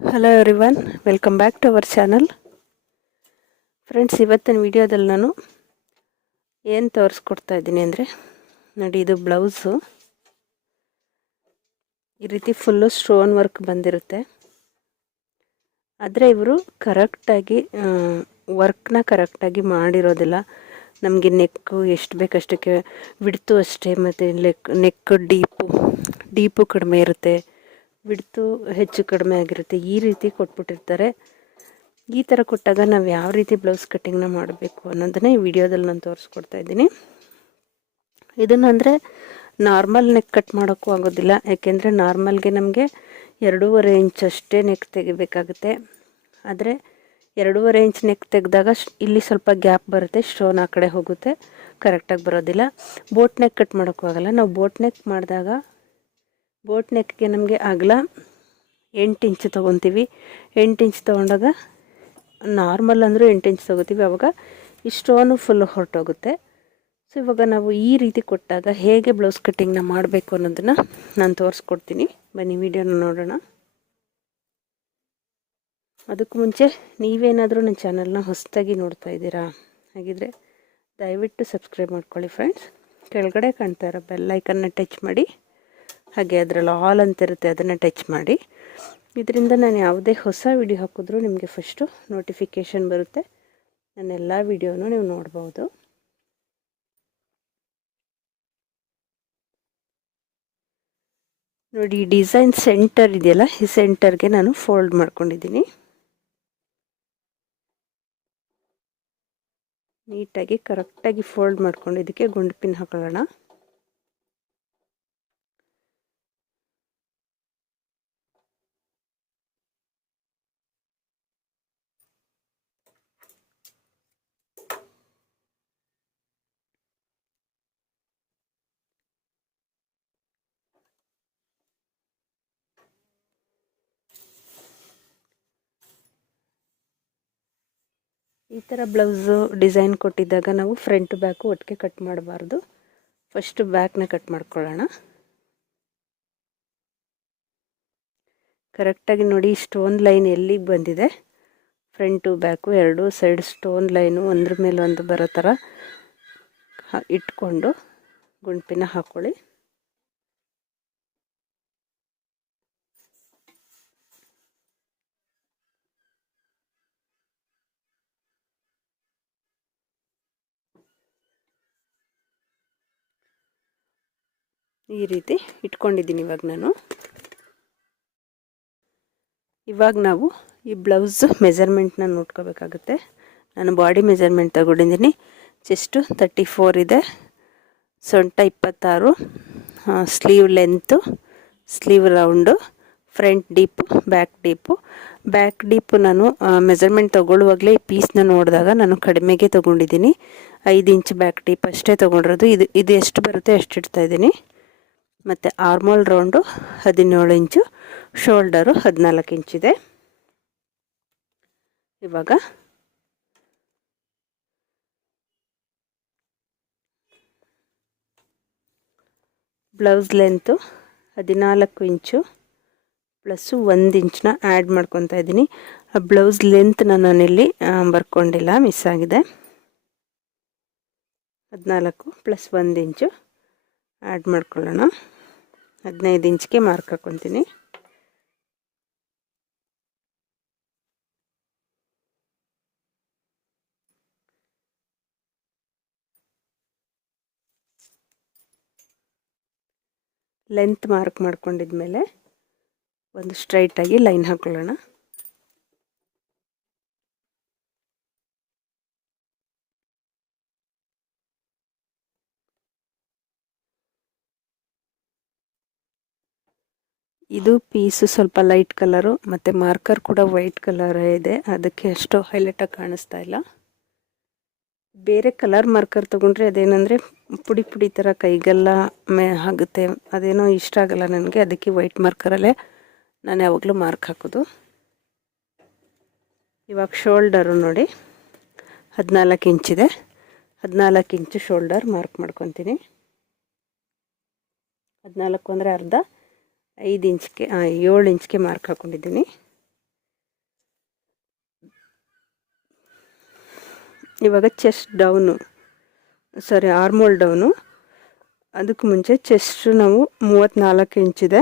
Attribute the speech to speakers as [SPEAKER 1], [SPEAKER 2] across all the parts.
[SPEAKER 1] Hello everyone welcome back to our channel friends ಇವತ್ತಿನ ವಿಡಿಯೋದಲ್ಲಿ ನಾನು ಏನು ತೋರಿಸ್ಕೊಡ್ತಾ ಇದ್ದೀನಿ ಅಂದರೆ, ನೋಡಿ ಇದು ಬ್ಲೌಸು ಈ ರೀತಿ ಫುಲ್ಲು ಸ್ಟೋನ್ ವರ್ಕ್ ಬಂದಿರುತ್ತೆ. ಆದರೆ ಇವರು ಕರೆಕ್ಟಾಗಿ ವರ್ಕ್ನ ಕರೆಕ್ಟಾಗಿ ಮಾಡಿರೋದಿಲ್ಲ. ನಮಗೆ ನೆಕ್ಕು ಎಷ್ಟು ಬೇಕಷ್ಟಕ್ಕೆ ಬಿಡ್ತು ಅಷ್ಟೇ ಮತ್ತು ನೆಕ್ ನೆಕ್ ಡೀಪು ಡೀಪು ಕಡಿಮೆ ಇರುತ್ತೆ. ಬಿಡ್ತು ಹೆಚ್ಚು ಕಡಿಮೆ ಆಗಿರುತ್ತೆ. ಈ ರೀತಿ ಕೊಟ್ಬಿಟ್ಟಿರ್ತಾರೆ. ಈ ಥರ ಕೊಟ್ಟಾಗ ನಾವು ಯಾವ ರೀತಿ ಬ್ಲೌಸ್ ಕಟ್ಟಿಂಗ್ನ ಮಾಡಬೇಕು ಅನ್ನೋದನ್ನೇ ಈ ವಿಡಿಯೋದಲ್ಲಿ ನಾನು ತೋರಿಸ್ಕೊಡ್ತಾ ಇದ್ದೀನಿ. ಇದನ್ನಂದರೆ ನಾರ್ಮಲ್ ನೆಕ್ ಕಟ್ ಮಾಡೋಕ್ಕೂ ಆಗೋದಿಲ್ಲ. ಯಾಕೆಂದರೆ ನಾರ್ಮಲ್ಗೆ ನಮಗೆ ಎರಡೂವರೆ ಇಂಚ್ ಅಷ್ಟೇ ನೆಕ್ ತೆಗಿಬೇಕಾಗುತ್ತೆ. ಆದರೆ ಎರಡೂವರೆ ಇಂಚ್ ನೆಕ್ ತೆಗೆದಾಗ ಇಲ್ಲಿ ಸ್ವಲ್ಪ ಗ್ಯಾಪ್ ಬರುತ್ತೆ, ಸ್ಟೋನ್ ಆ ಕಡೆ ಹೋಗುತ್ತೆ, ಕರೆಕ್ಟಾಗಿ ಬರೋದಿಲ್ಲ. ಬೋಟ್ ನೆಕ್ ಕಟ್ ಮಾಡೋಕ್ಕೂ ಆಗೋಲ್ಲ. ನಾವು ಬೋಟ್ ನೆಕ್ ಮಾಡಿದಾಗ ಬೋಟ್ ನೆಕ್ಗೆ ನಮಗೆ ಅಗಲ ಎಂಟು ಇಂಚ್ ತೊಗೊತೀವಿ. ಎಂಟು ಇಂಚ್ ತೊಗೊಂಡಾಗ ನಾರ್ಮಲ್ ಅಂದರೂ ಎಂಟು ಇಂಚ್ ತೊಗೋತೀವಿ. ಅವಾಗ ಇಷ್ಟೋನು ಫುಲ್ ಹೊರಟೋಗುತ್ತೆ. ಸೊ ಇವಾಗ ನಾವು ಈ ರೀತಿ ಕೊಟ್ಟಾಗ ಹೇಗೆ ಬ್ಲೌಸ್ ಕಟ್ಟಿಂಗ್ನ ಮಾಡಬೇಕು ಅನ್ನೋದನ್ನು ನಾನು ತೋರಿಸ್ಕೊಡ್ತೀನಿ. ಬನ್ನಿ, ವಿಡಿಯೋನ ನೋಡೋಣ. ಅದಕ್ಕೂ ಮುಂಚೆ ನೀವೇನಾದರೂ ನನ್ನ ಚಾನಲ್ನ ಹೊಸದಾಗಿ ನೋಡ್ತಾ ಇದ್ದೀರಾ ಹಾಗಿದ್ರೆ ದಯವಿಟ್ಟು ಸಬ್ಸ್ಕ್ರೈಬ್ ಮಾಡ್ಕೊಳ್ಳಿ ಫ್ರೆಂಡ್ಸ್ ಕೆಳಗಡೆ ಕಾಣ್ತಾ ಇರೋ ಬೆಲ್ಲೈಕನ್ನ ಟಚ್ ಮಾಡಿ. ಹಾಗೆ ಅದರಲ್ಲಿ ಆಲ್ ಅಂತಿರುತ್ತೆ ಅದನ್ನು ಟಚ್ ಮಾಡಿ. ಇದರಿಂದ ನಾನು ಯಾವುದೇ ಹೊಸ ವಿಡಿಯೋ ಹಾಕಿದ್ರೂ ನಿಮಗೆ ಫಸ್ಟು ನೋಟಿಫಿಕೇಷನ್ ಬರುತ್ತೆ. ನನ್ನ ಎಲ್ಲ ವಿಡಿಯೋನು ನೀವು ನೋಡ್ಬೋದು. ನೋಡಿ ಡಿಸೈನ್ ಸೆಂಟರ್ ಇದೆಯಲ್ಲ, ಈ ಸೆಂಟರ್ಗೆ ನಾನು ಫೋಲ್ಡ್ ಮಾಡ್ಕೊಂಡಿದ್ದೀನಿ. ನೀಟಾಗಿ ಕರೆಕ್ಟಾಗಿ ಫೋಲ್ಡ್ ಮಾಡ್ಕೊಂಡು ಇದಕ್ಕೆ ಗುಂಡು ಪಿನ್ ಹಾಕೊಳ್ಳೋಣ. ಈ ಥರ ಬ್ಲೌಸು ಡಿಸೈನ್ ಕೊಟ್ಟಿದ್ದಾಗ ನಾವು ಫ್ರಂಟ್ ಬ್ಯಾಕು ಒಟ್ಟಿಗೆ ಕಟ್ ಮಾಡಬಾರ್ದು. ಫಸ್ಟ್ ಬ್ಯಾಕ್ನ ಕಟ್ ಮಾಡ್ಕೊಳ್ಳೋಣ. ಕರೆಕ್ಟಾಗಿ ನೋಡಿ ಸ್ಟೋನ್ ಲೈನ್ ಎಲ್ಲಿಗೆ ಬಂದಿದೆ? ಫ್ರಂಟು ಬ್ಯಾಕು ಎರಡು ಸೈಡ್ ಸ್ಟೋನ್ ಲೈನು ಒಂದ್ರ ಮೇಲೆ ಒಂದು ಬರೋ ಥರ ಇಟ್ಕೊಂಡು ಗುಂಪಿನ ಹಾಕ್ಕೊಳ್ಳಿ ಈ ರೀತಿ ಇಟ್ಕೊಂಡಿದ್ದೀನಿ ಇವಾಗ ನಾನು. ಇವಾಗ ನಾವು ಈ ಬ್ಲೌಸ್ ಮೆಜರ್ಮೆಂಟ್ನ ನೋಡ್ಕೋಬೇಕಾಗುತ್ತೆ. ನಾನು ಬಾಡಿ ಮೆಜರ್ಮೆಂಟ್ ತಗೊಂಡಿದ್ದೀನಿ. ಚೆಸ್ಟು ತರ್ಟಿ ಫೋರ್ ಇದೆ. ಸೊಂಟ ಇಪ್ಪತ್ತಾರು. Sleeve length sleeve round, front deep back deep back deep ನಾನು ಮೆಜರ್ಮೆಂಟ್ ತೊಗೊಳ್ಳುವಾಗಲೇ ಈ ಪೀಸ್ನ ನೋಡಿದಾಗ ನಾನು ಕಡಿಮೆಗೆ ತೊಗೊಂಡಿದ್ದೀನಿ. ಐದು ಇಂಚ್ ಬ್ಯಾಕ್ ಡೀಪ್ ಅಷ್ಟೇ ತೊಗೊಂಡಿರೋದು. ಇದು ಇದು ಎಷ್ಟು ಬರುತ್ತೆ ಅಷ್ಟು ಇಡ್ತಾ ಇದ್ದೀನಿ. ಮತ್ತು ಆರ್ಮೋಲ್ ರೌಂಡು ಹದಿನೇಳು ಇಂಚು ಶೋಲ್ಡರು ಹದಿನಾಲ್ಕು ಇಂಚಿದೆ ಇವಾಗ ಬ್ಲೌಸ್ ಲೆಂತು ಹದಿನಾಲ್ಕು ಇಂಚು ಪ್ಲಸ್ಸು ಒಂದು ಇಂಚನ್ನ ಆ್ಯಡ್ ಮಾಡ್ಕೊತಾ ಇದ್ದೀನಿ. ಆ ಬ್ಲೌಸ್ ಲೆಂತ್ ನಾನಿಲ್ಲಿ ಬರ್ಕೊಂಡಿಲ್ಲ ಮಿಸ್ ಆಗಿದೆ. ಹದಿನಾಲ್ಕು ಪ್ಲಸ್ ಒಂದು ಇಂಚು ಆ್ಯಡ್ ಮಾಡ್ಕೊಳ್ಳೋಣ. ಹದಿನೈದು ಇಂಚ್ಗೆ ಮಾರ್ಕ್ ಹಾಕ್ಕೊತೀನಿ ಲೆಂತ್ ಮಾರ್ಕ್ ಮಾಡ್ಕೊಂಡಿದ್ಮೇಲೆ ಒಂದು ಸ್ಟ್ರೈಟಾಗಿ ಲೈನ್ ಹಾಕೊಳ್ಳೋಣ. ಇದು ಪೀಸು ಸ್ವಲ್ಪ ಲೈಟ್ ಕಲರು, ಮತ್ತು ಮಾರ್ಕರ್ ಕೂಡ ವೈಟ್ ಕಲರ್ ಇದೆ. ಅದಕ್ಕೆ ಅಷ್ಟು ಹೈಲೈಟಾಗಿ ಕಾಣಿಸ್ತಾ ಇಲ್ಲ. ಬೇರೆ ಕಲರ್ ಮಾರ್ಕರ್ ತೊಗೊಂಡ್ರೆ ಅದೇನಂದರೆ ಪುಡಿ ಪುಡಿ ಥರ ಕೈಗೆಲ್ಲ ಮೇ ಆಗುತ್ತೆ. ಅದೇನೋ ಇಷ್ಟ ಆಗಲ್ಲ ನನಗೆ, ಅದಕ್ಕೆ ವೈಟ್ ಮಾರ್ಕರಲ್ಲೇ ನಾನು ಯಾವಾಗಲೂ ಮಾರ್ಕ್ ಹಾಕೋದು. ಇವಾಗ ಶೋಲ್ಡರು ನೋಡಿ. ಹದಿನಾಲ್ಕು ಇಂಚಿದೆ ಹದಿನಾಲ್ಕು ಇಂಚು ಶೋಲ್ಡರ್ ಮಾರ್ಕ್ ಮಾಡ್ಕೊತೀನಿ. ಹದಿನಾಲ್ಕು ಅಂದರೆ ಅರ್ಧ. ಐದು ಇಂಚ್ಗೆ ಏಳು ಇಂಚ್ಗೆ ಮಾರ್ಕ್ ಹಾಕ್ಕೊಂಡಿದ್ದೀನಿ ಇವಾಗ chest down, sorry, armhole down. ಅದಕ್ಕೆ ಮುಂಚೆ ಚೆಸ್ಟ್ ನಾವು ಮೂವತ್ತ್ನಾಲ್ಕು ಇಂಚಿದೆ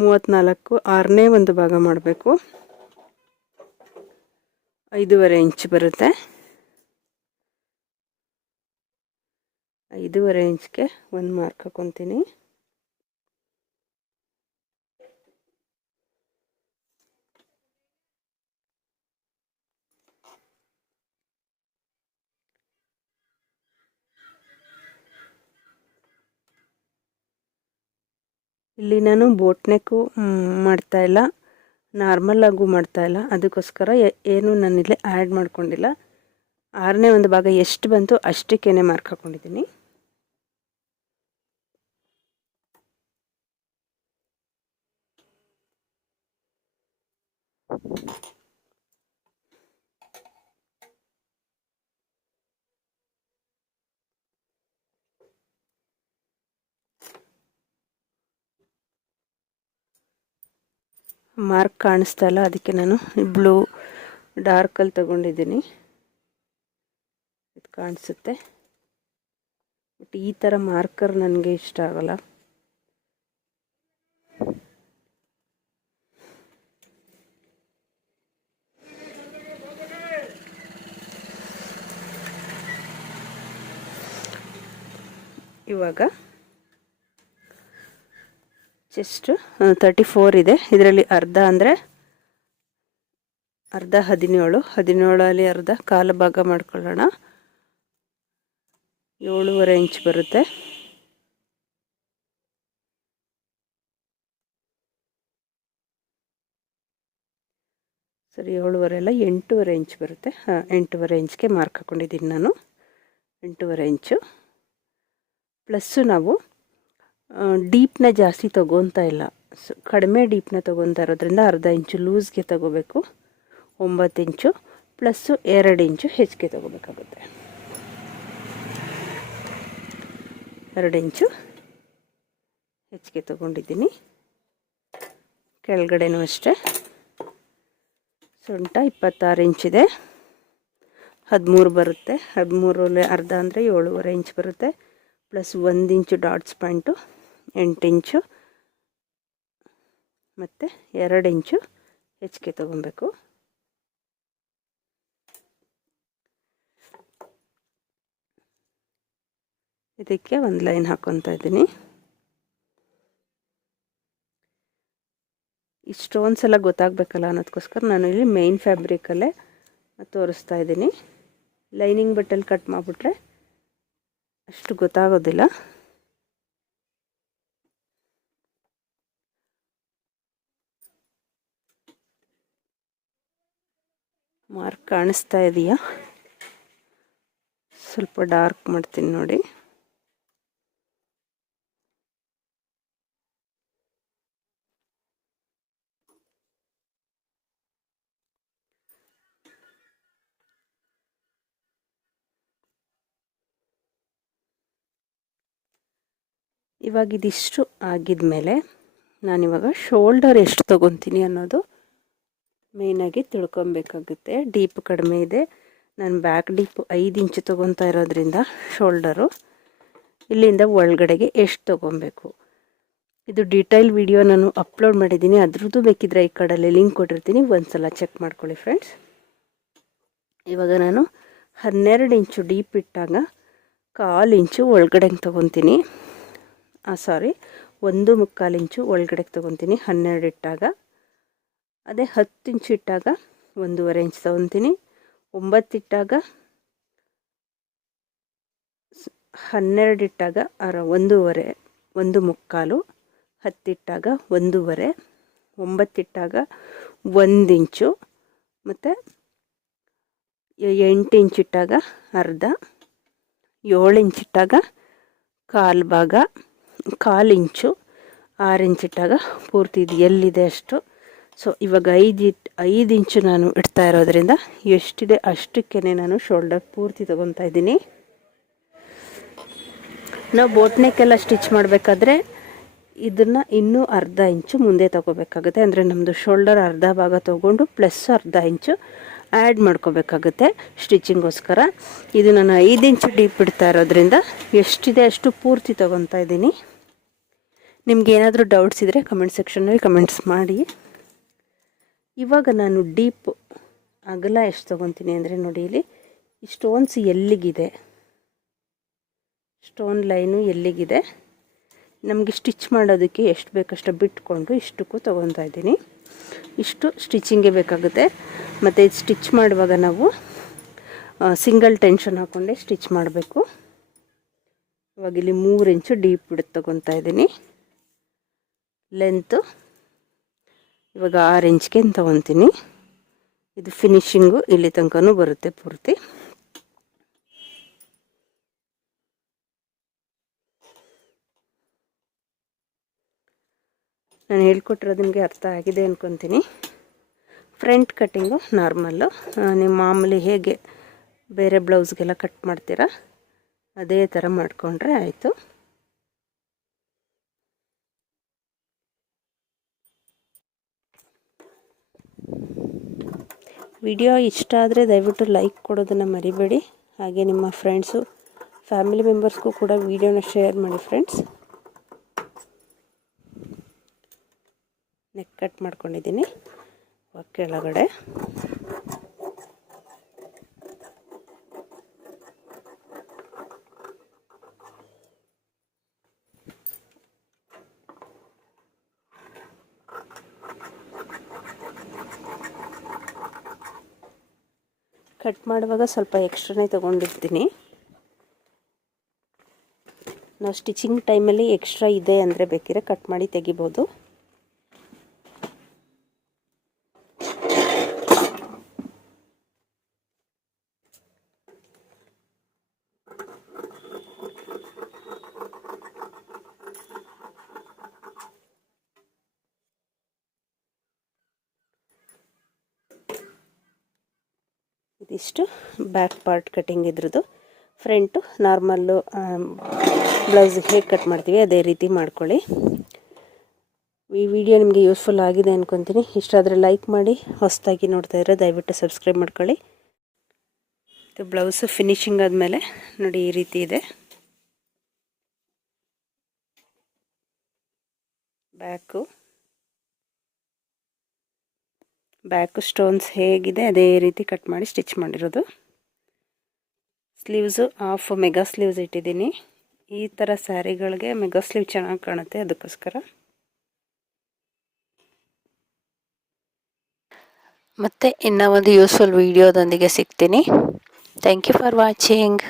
[SPEAKER 1] ಮೂವತ್ತ್ನಾಲ್ಕು ಆರನೇ ಒಂದು ಭಾಗ ಮಾಡಬೇಕು. ಐದೂವರೆ ಇಂಚ್ ಬರುತ್ತೆ. ಐದೂವರೆ ಇಂಚ್ಗೆ ಒಂದು ಮಾರ್ಕ್ ಹಾಕೊತೀನಿ. ಇಲ್ಲಿ ನಾನು ಬೋಟ್ ನೆಕ್ಕು ಮಾಡ್ತಾ ಇಲ್ಲ. ನಾರ್ಮಲ್ ಆಗೂ ಮಾಡ್ತಾ ಇಲ್ಲ. ಅದಕ್ಕೋಸ್ಕರ ಏನು ನಾನಿಲ್ಲಿ ಆ್ಯಡ್ ಮಾಡ್ಕೊಂಡಿಲ್ಲ. ಆರನೇ ಒಂದು ಭಾಗ ಎಷ್ಟು ಬಂತು ಅಷ್ಟಕ್ಕೇನೆ ಮಾರ್ಕ್ ಹಾಕ್ಕೊಂಡಿದ್ದೀನಿ ಮಾರ್ಕ್ ಕಾಣಿಸ್ತಾ ಇಲ್ಲ. ಅದಕ್ಕೆ ನಾನು ಬ್ಲೂ ಡಾರ್ಕಲ್ಲಿ ತಗೊಂಡಿದ್ದೀನಿ. ಇದು ಕಾಣಿಸುತ್ತೆ. ಬಟ್ ಈ ಥರ ಮಾರ್ಕರ್ ನನಗೆ ಇಷ್ಟ ಆಗಲ್ಲ. ಇವಾಗ ಚೆಸ್ಟ್ ತರ್ಟಿ ಫೋರ್ ಇದೆ. ಇದರಲ್ಲಿ ಅರ್ಧ ಅಂದರೆ ಅರ್ಧ ಹದಿನೇಳು. ಹದಿನೇಳಲ್ಲಿ ಅರ್ಧ ಕಾಲು ಭಾಗ ಮಾಡ್ಕೊಳ್ಳೋಣ. ಏಳುವರೆ ಇಂಚ್ ಬರುತ್ತೆ. ಸರಿ, ಏಳುವರೆ ಎಲ್ಲ ಎಂಟೂವರೆ ಇಂಚ್ ಬರುತ್ತೆ. ಹಾಂ ಎಂಟೂವರೆ ಇಂಚ್ಗೆ ಮಾರ್ಕ್ ಹಾಕ್ಕೊಂಡಿದ್ದೀನಿ ನಾನು. ಎಂಟೂವರೆ ಇಂಚು ಪ್ಲಸ್ಸು ನಾವು ಡೀಪ್ನ ಜಾಸ್ತಿ ತೊಗೊತಾ ಇಲ್ಲ. ಸೊ, ಕಡಿಮೆ ಡೀಪ್ನ ತೊಗೊತಾ ಇರೋದ್ರಿಂದ ಅರ್ಧ ಇಂಚು ಲೂಸ್ಗೆ ತೊಗೋಬೇಕು, ಒಂಬತ್ತು ಇಂಚು ಪ್ಲಸ್ಸು ಎರಡು ಇಂಚು ಹೆಚ್ಚಿಗೆ ತೊಗೋಬೇಕಾಗುತ್ತೆ. ಎರಡು ಇಂಚು ಹೆಚ್ಚಿಗೆ ತೊಗೊಂಡಿದ್ದೀನಿ. ಕೆಳಗಡೆನೂ ಅಷ್ಟೇ. ಸೊಂಟ ಇಪ್ಪತ್ತಾರು ಇಂಚಿದೆ ಹದಿಮೂರು ಬರುತ್ತೆ. ಹದಿಮೂರಲ್ಲಿ ಅರ್ಧ ಅಂದರೆ ಏಳುವರೆ ಇಂಚ್ ಬರುತ್ತೆ. ಪ್ಲಸ್ ಒಂದು ಇಂಚು ಡಾಟ್ಸ್ ಪಾಯಿಂಟು. ಎಂಟು ಇಂಚು ಮತ್ತು ಎರಡು ಇಂಚು ಹೆಚ್ಚಿಗೆ ತೊಗೊಬೇಕು. ಇದಕ್ಕೆ ಒಂದು ಲೈನ್ ಹಾಕ್ಕೊತಾ ಇದ್ದೀನಿ. ಸ್ಟೋನ್ಸ್ ಎಲ್ಲ ಗೊತ್ತಾಗಬೇಕಲ್ಲ ಅನ್ನೋದಕ್ಕೋಸ್ಕರ ನಾನು ಇಲ್ಲಿ ಮೇಯ್ನ್ ಫ್ಯಾಬ್ರಿಕಲ್ಲೇ ತೋರಿಸ್ತಾ ಇದ್ದೀನಿ. ಲೈನಿಂಗ್ ಬಟ್ಟಲ್ಲಿ ಕಟ್ ಮಾಡಿಬಿಟ್ರೆ ಅಷ್ಟು ಗೊತ್ತಾಗೋದಿಲ್ಲ. ಮಾರ್ಕ್ ಕಾಣಿಸ್ತಾ ಇದೆಯಾ? ಸ್ವಲ್ಪ ಡಾರ್ಕ್ ಮಾಡ್ತೀನಿ ನೋಡಿ. ಇವಾಗ ಇದಿಷ್ಟು ಆಗಿದ ಮೇಲೆ ನಾನಿವಾಗ ಶೋಲ್ಡರ್ ಎಷ್ಟು ತಗೊತೀನಿ ಅನ್ನೋದು ಮೇಯ್ನಾಗಿ ತಿಳ್ಕೊಬೇಕಾಗುತ್ತೆ. ಡೀಪ್ ಕಡಿಮೆ ಇದೆ. ನಾನು ಬ್ಯಾಕ್ ಡೀಪ್ ಐದು ಇಂಚು ತೊಗೊತಾ ಇರೋದ್ರಿಂದ ಶೋಲ್ಡರು ಇಲ್ಲಿಂದ ಒಳಗಡೆಗೆ ಎಷ್ಟು ತೊಗೊಬೇಕು. ಇದು ಡೀಟೈಲ್ ವಿಡಿಯೋ ನಾನು ಅಪ್ಲೋಡ್ ಮಾಡಿದ್ದೀನಿ. ಅದ್ರದ್ದು ಬೇಕಿದ್ರೆ ಈ ಕಡೆಯಲ್ಲಿ ಲಿಂಕ್ ಕೊಟ್ಟಿರ್ತೀನಿ. ಒಂದು ಸಲ ಚೆಕ್ ಮಾಡ್ಕೊಳ್ಳಿ ಫ್ರೆಂಡ್ಸ್ ಇವಾಗ ನಾನು ಹನ್ನೆರಡು ಇಂಚು ಡೀಪ್ ಇಟ್ಟಾಗ ಕಾಲು ಇಂಚು ಒಳಗಡೆಗೆ ತೊಗೊತೀನಿ. ಸಾರಿ ಒಂದು ಮುಕ್ಕಾಲು ಇಂಚು ಒಳಗಡೆಗೆ ತೊಗೊತೀನಿ. ಹನ್ನೆರಡು ಇಟ್ಟಾಗ. ಅದೇ ಹತ್ತು ಇಂಚು ಇಟ್ಟಾಗ ಒಂದೂವರೆ ಇಂಚ್ ತೊಗೊತೀನಿ. ಒಂಬತ್ತು ಇಟ್ಟಾಗ ಹನ್ನೆರಡು ಇಟ್ಟಾಗ ಅರ ಒಂದೂವರೆ, ಒಂದು ಮುಕ್ಕಾಲು ಹತ್ತಿಟ್ಟಾಗ ಒಂದೂವರೆ ಒಂಬತ್ತಿಟ್ಟಾಗ ಒಂದು ಇಂಚು, ಮತ್ತು ಎಂಟು ಇಂಚಿಟ್ಟಾಗ ಅರ್ಧ, ಏಳು ಇಂಚಿಟ್ಟಾಗ ಕಾಲು ಭಾಗ, ಕಾಲು ಇಂಚು, ಆರು ಇಂಚಿಟ್ಟಾಗ ಪೂರ್ತಿ ಇದು ಎಲ್ಲಿದೆ ಅಷ್ಟು ಸೊ ಇವಾಗ ಐದು ಇಟ್ ಐದು ಇಂಚು ನಾನು ಇಡ್ತಾ ಇರೋದ್ರಿಂದ ಎಷ್ಟಿದೆ ಅಷ್ಟಕ್ಕೇ ನಾನು ಶೋಲ್ಡರ್ ಪೂರ್ತಿ ತೊಗೊತಾ ಇದ್ದೀನಿ. ನಾವು ಬೋಟ್ನೆಕ್ಕೆಲ್ಲ ಸ್ಟಿಚ್ ಮಾಡಬೇಕಾದ್ರೆ ಇದನ್ನು ಇನ್ನೂ ಅರ್ಧ ಇಂಚು ಮುಂದೆ ತೊಗೋಬೇಕಾಗುತ್ತೆ. ಅಂದರೆ ನಮ್ಮದು ಶೋಲ್ಡರ್ ಅರ್ಧ ಭಾಗ ತೊಗೊಂಡು ಪ್ಲಸ್ ಅರ್ಧ ಇಂಚು ಆ್ಯಡ್ ಮಾಡ್ಕೋಬೇಕಾಗುತ್ತೆ ಸ್ಟಿಚಿಂಗೋಸ್ಕರ ಇದು ನಾನು ಐದು ಇಂಚು ಡೀಪ್ ಇಡ್ತಾ ಇರೋದ್ರಿಂದ ಎಷ್ಟಿದೆ ಅಷ್ಟು ಪೂರ್ತಿ ತೊಗೊತಾ ಇದ್ದೀನಿ. ನಿಮ್ಗೆ ಏನಾದರೂ ಡೌಟ್ಸ್ ಇದ್ದರೆ ಕಮೆಂಟ್ ಸೆಕ್ಷನಲ್ಲಿ ಕಮೆಂಟ್ಸ್ ಮಾಡಿ. ಇವಾಗ ನಾನು ಡೀಪ್ ಅಗಲ ಎಷ್ಟು ತೊಗೊತೀನಿ ಅಂದರೆ ನೋಡಿ ಇಲ್ಲಿ ಸ್ಟೋನ್ಸ್ ಎಲ್ಲಿಗಿದೆ? ಸ್ಟೋನ್ ಲೈನು ಎಲ್ಲಿಗಿದೆ? ನಮಗೆ ಸ್ಟಿಚ್ ಮಾಡೋದಕ್ಕೆ ಎಷ್ಟು ಬೇಕಷ್ಟು ಬಿಟ್ಕೊಂಡು ಇಷ್ಟಕ್ಕೂ ತೊಗೊತಾ ಇದ್ದೀನಿ. ಇಷ್ಟು ಸ್ಟಿಚಿಂಗೇ ಬೇಕಾಗುತ್ತೆ. ಮತ್ತು ಇದು ಸ್ಟಿಚ್ ಮಾಡುವಾಗ ನಾವು ಸಿಂಗಲ್ ಟೆನ್ಷನ್ ಹಾಕ್ಕೊಂಡೆ ಸ್ಟಿಚ್ ಮಾಡಬೇಕು. ಇವಾಗ ಇಲ್ಲಿ ಮೂರು ಇಂಚು ಡೀಪ್ ಬಿಡುತ್ತೆ ತೊಗೊತಾ ಇದ್ದೀನಿ. ಲೆಂತು ಇವಾಗ ಆರು ಇಂಚ್ಗೆ ತೊಗೊತೀನಿ. ಇದು ಫಿನಿಶಿಂಗು ಇಲ್ಲಿ ತನಕನೂ ಬರುತ್ತೆ ಪೂರ್ತಿ. ನಾನು ಹೇಳ್ಕೊಟ್ಟಿರೋದು ನಿಮಗೆ ಅರ್ಥ ಆಗಿದೆ ಅಂದ್ಕೊತೀನಿ ಫ್ರಂಟ್ ಕಟ್ಟಿಂಗು ನಾರ್ಮಲ್ಲು. ನೀವು ಮಾಮೂಲಿ ಹೇಗೆ ಬೇರೆ ಬ್ಲೌಸ್ಗೆಲ್ಲ ಕಟ್ ಮಾಡ್ತೀರಾ, ಅದೇ ಥರ ಮಾಡಿಕೊಂಡ್ರೆ ಆಯಿತು. ವಿಡಿಯೋ ಇಷ್ಟ ಆದರೆ ದಯವಿಟ್ಟು ಲೈಕ್ ಕೊಡೋದನ್ನು ಮರಿಬೇಡಿ. ಹಾಗೆ ನಿಮ್ಮ ಫ್ರೆಂಡ್ಸು ಫ್ಯಾಮಿಲಿ ಮೆಂಬರ್ಸ್ಗೂ ಕೂಡ ವಿಡಿಯೋನ ಶೇರ್ ಮಾಡಿ ಫ್ರೆಂಡ್ಸ್ ನೆಕ್ ಕಟ್ ಮಾಡ್ಕೊಂಡಿದ್ದೀನಿ. ಕೆಳಗಡೆ. ಕಟ್ ಮಾಡುವಾಗ ಸ್ವಲ್ಪ ಎಕ್ಸ್ಟ್ರಾನೇ ತೊಗೊಂಡಿರ್ತೀನಿ. ನಾವು ಸ್ಟಿಚಿಂಗ್ ಟೈಮಲ್ಲಿ ಎಕ್ಸ್ಟ್ರಾ ಇದೆ ಅಂದರೆ ಬೇಕಿದ್ರೆ ಕಟ್ ಮಾಡಿ ತೆಗಿಬೋದು. ಇದಿಷ್ಟು ಬ್ಯಾಕ್ ಪಾರ್ಟ್ ಕಟಿಂಗ್ ಇದ್ರದ್ದು. ಫ್ರಂಟು ನಾರ್ಮಲ್ಲು ಬ್ಲೌಸ್ ಹೇಗೆ ಕಟ್ ಮಾಡ್ತೀವಿ ಅದೇ ರೀತಿ ಮಾಡ್ಕೊಳ್ಳಿ. ಈ ವಿಡಿಯೋ ನಿಮಗೆ ಯೂಸ್ಫುಲ್ ಆಗಿದೆ ಅಂದ್ಕೊತೀನಿ ಇಷ್ಟ ಆದರೆ ಲೈಕ್ ಮಾಡಿ, ಹೊಸದಾಗಿ ನೋಡ್ತಾ ಇದ್ರೆ ದಯವಿಟ್ಟು ಸಬ್ಸ್ಕ್ರೈಬ್ ಮಾಡ್ಕೊಳ್ಳಿ. ಇದು ಬ್ಲೌಸು ಫಿನಿಶಿಂಗ್ ಆದಮೇಲೆ ನೋಡಿ ಈ ರೀತಿ ಇದೆ. ಬ್ಯಾಕು ಬ್ಯಾಕು ಸ್ಟೋನ್ಸ್ ಹೇಗಿದೆ, ಅದೇ ರೀತಿ ಕಟ್ ಮಾಡಿ ಸ್ಟಿಚ್ ಮಾಡಿರೋದು. ಸ್ಲೀವ್ಸು, ಹಾಫ್ ಮೆಗಾ ಸ್ಲೀವ್ಸ್ ಇಟ್ಟಿದ್ದೀನಿ. ಈ ಥರ ಸ್ಯಾರಿಗಳಿಗೆ ಮೆಗಾ ಸ್ಲೀವ್ ಚೆನ್ನಾಗಿ ಕಾಣುತ್ತೆ ಅದಕ್ಕೋಸ್ಕರ. ಮತ್ತು ಇನ್ನೂ ಒಂದು ಯೂಸ್ಫುಲ್ ವೀಡಿಯೋದೊಂದಿಗೆ ಸಿಗ್ತೀನಿ. Thank you for watching